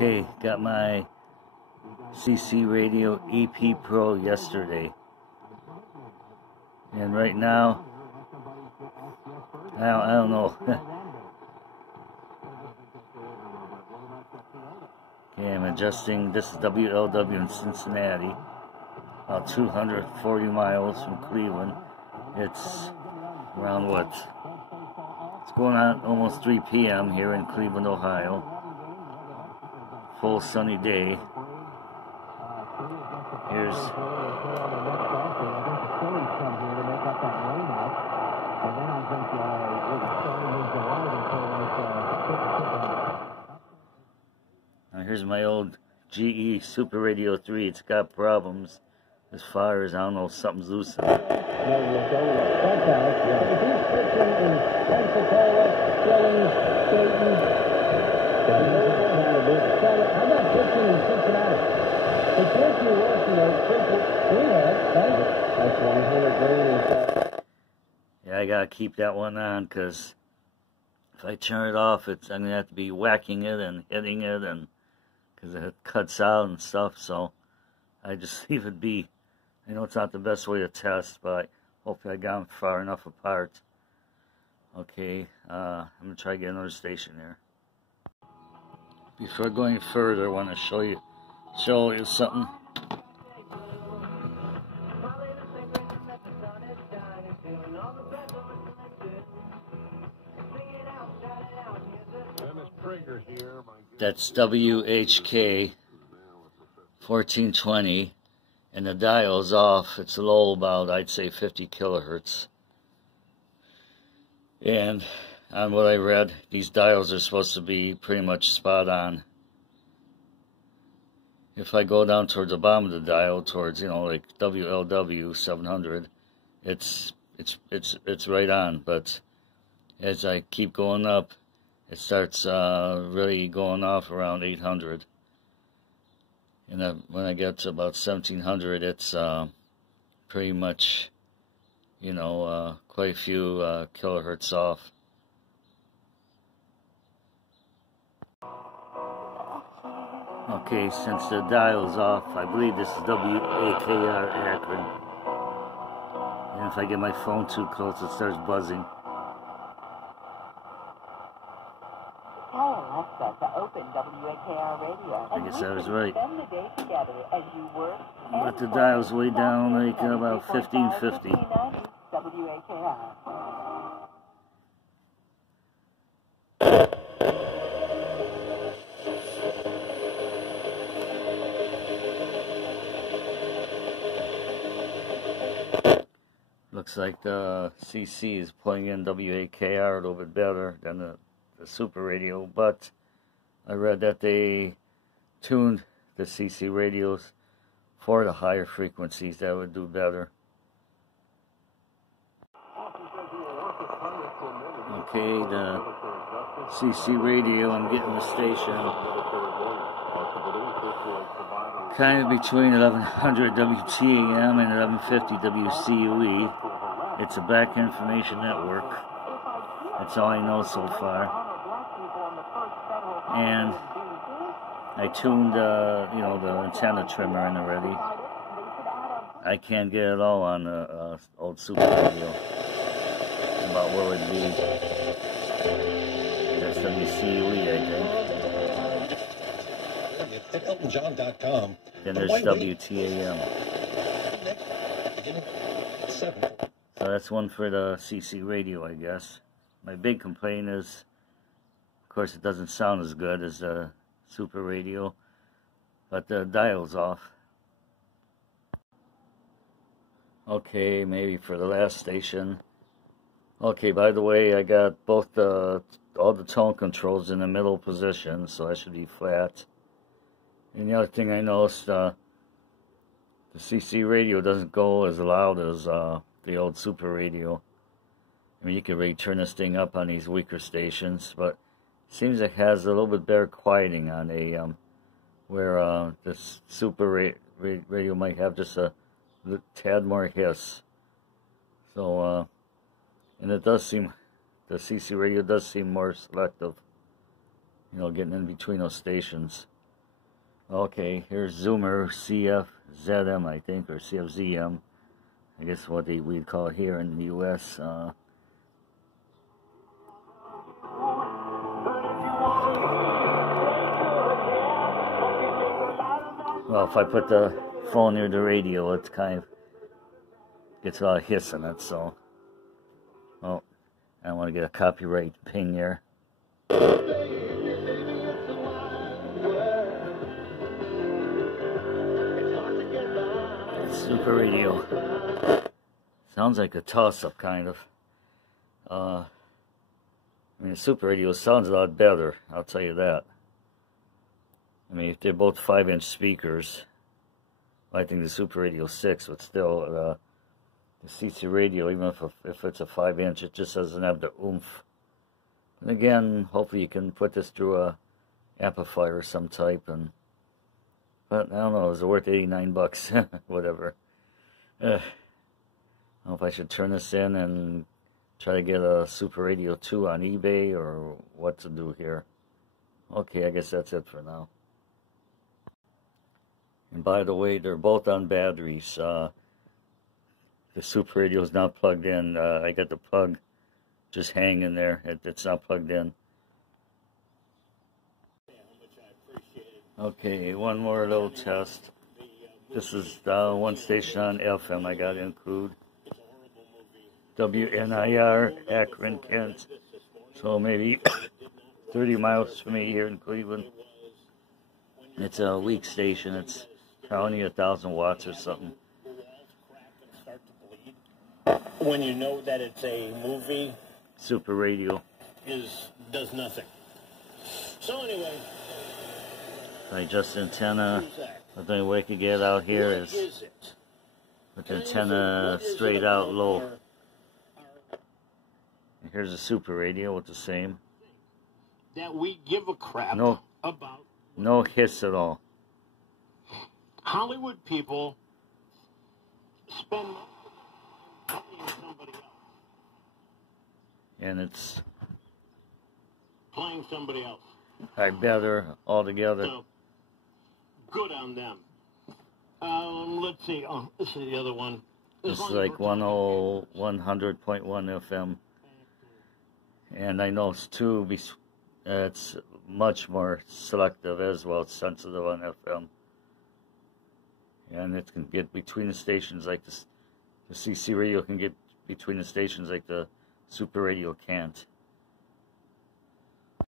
Okay, got my CC Radio EP Pro yesterday, and right now I don't know. Okay, I'm adjusting. This is WLW in Cincinnati, about 240 miles from Cleveland. It's around what? It's going on almost 3 p.m. here in Cleveland, Ohio. Full sunny day. Here's here's my old GE Superadio III. It's got problems as far as, I don't know, something's loose in it. Yeah, I gotta keep that one on, because if I turn it off, I'm gonna have to be whacking it and hitting it, and because it cuts out and stuff. So I just leave it be. I know it's not the best way to test, but hopefully I got them far enough apart. Okay, I'm gonna try to get another station here. Before going further, I want to show you something. That's WHK 1420, and the dial's off. It's low, about, I'd say, 50 kilohertz. And on what I read, these dials are supposed to be pretty much spot on. If I go down towards the bottom of the dial, towards, you know, like WLW 700, it's right on. But as I keep going up, it starts really going off around 800. And when I get to about 1700, it's pretty much, you know, quite a few kilohertz off. Okay, since the dial's off, I believe this is WAKR Akron. And if I get my phone too close, it starts buzzing. Alexa to open WAKR radio. I guess I was right. Spend the day together as you work. But the dial's way down, like about 1550. WAKR. Looks like the CC is pulling in WAKR a little bit better than the Super Radio, but I read that they tuned the CC radios for the higher frequencies that would do better. Okay, the CC radio, I'm getting the station kind of between 1100 WTAM and 1150 WCUE. It's a back information network. That's all I know so far. And I tuned, you know, the antenna trimmer in already. I can't get it all on the old Super Radio. It's about where it would be. That's WCUE, I think. At eltonjohn.com. Then there's WTAM. So that's one for the CC radio, I guess. My big complaint is, of course, it doesn't sound as good as the Super Radio, but the dial's off. Okay, maybe for the last station. Okay, by the way, I got both all the tone controls in the middle position, so that should be flat. And the other thing I noticed, the CC radio doesn't go as loud as the old Super Radio. I mean, you can really turn this thing up on these weaker stations, but it seems it has a little bit better quieting on a where this Super Radio might have just a tad more hiss. So, and it does seem, the CC Radio does seem more selective, you know, getting in between those stations. Okay, here's Zoomer CFZM, I think, or CFZM. I guess what we'd call it here in the U.S. Well, if I put the phone near the radio, it kind of gets a lot of hiss in it, so... Oh, I don't want to get a copyright ping here. Super radio. Sounds like a toss-up, kind of. I mean, the Super radio sounds a lot better, I'll tell you that. I mean, if they're both 5-inch speakers, I think the Super Radio 6, but still, the CC radio, even if it's a 5-inch, it just doesn't have the oomph. And again, hopefully you can put this through a amplifier of some type, but I don't know, is it worth 89 bucks? Whatever. I don't know if I should turn this in and try to get a Super Radio 2 on eBay, or what to do here. Okay, I guess that's it for now. And by the way, they're both on batteries. The Super Radio is not plugged in. I got the plug just hanging there. It's not plugged in. Okay, one more little test. This is one station on FM I got to include. WNIR, Akron, Kent. So maybe 30 miles from me here in Cleveland. It's a weak station. It's only 1,000 watts or something. When you know that it's a movie, Super Radio does nothing. So anyway, I adjust the antenna. The only way I could get out here is with the antenna straight out low. And here's a Super Radio with the same. That we give a crap about. No hiss at all. Hollywood people spend money paying somebody else. And it's Playing somebody else. better altogether. So, good on them. Let's see. Oh, this is the other one. This is like 100.1 FM. And I know it's much more selective as well. It's sensitive on FM. And it can get between the stations like this. The CC radio can get between the stations like the Super Radio can't.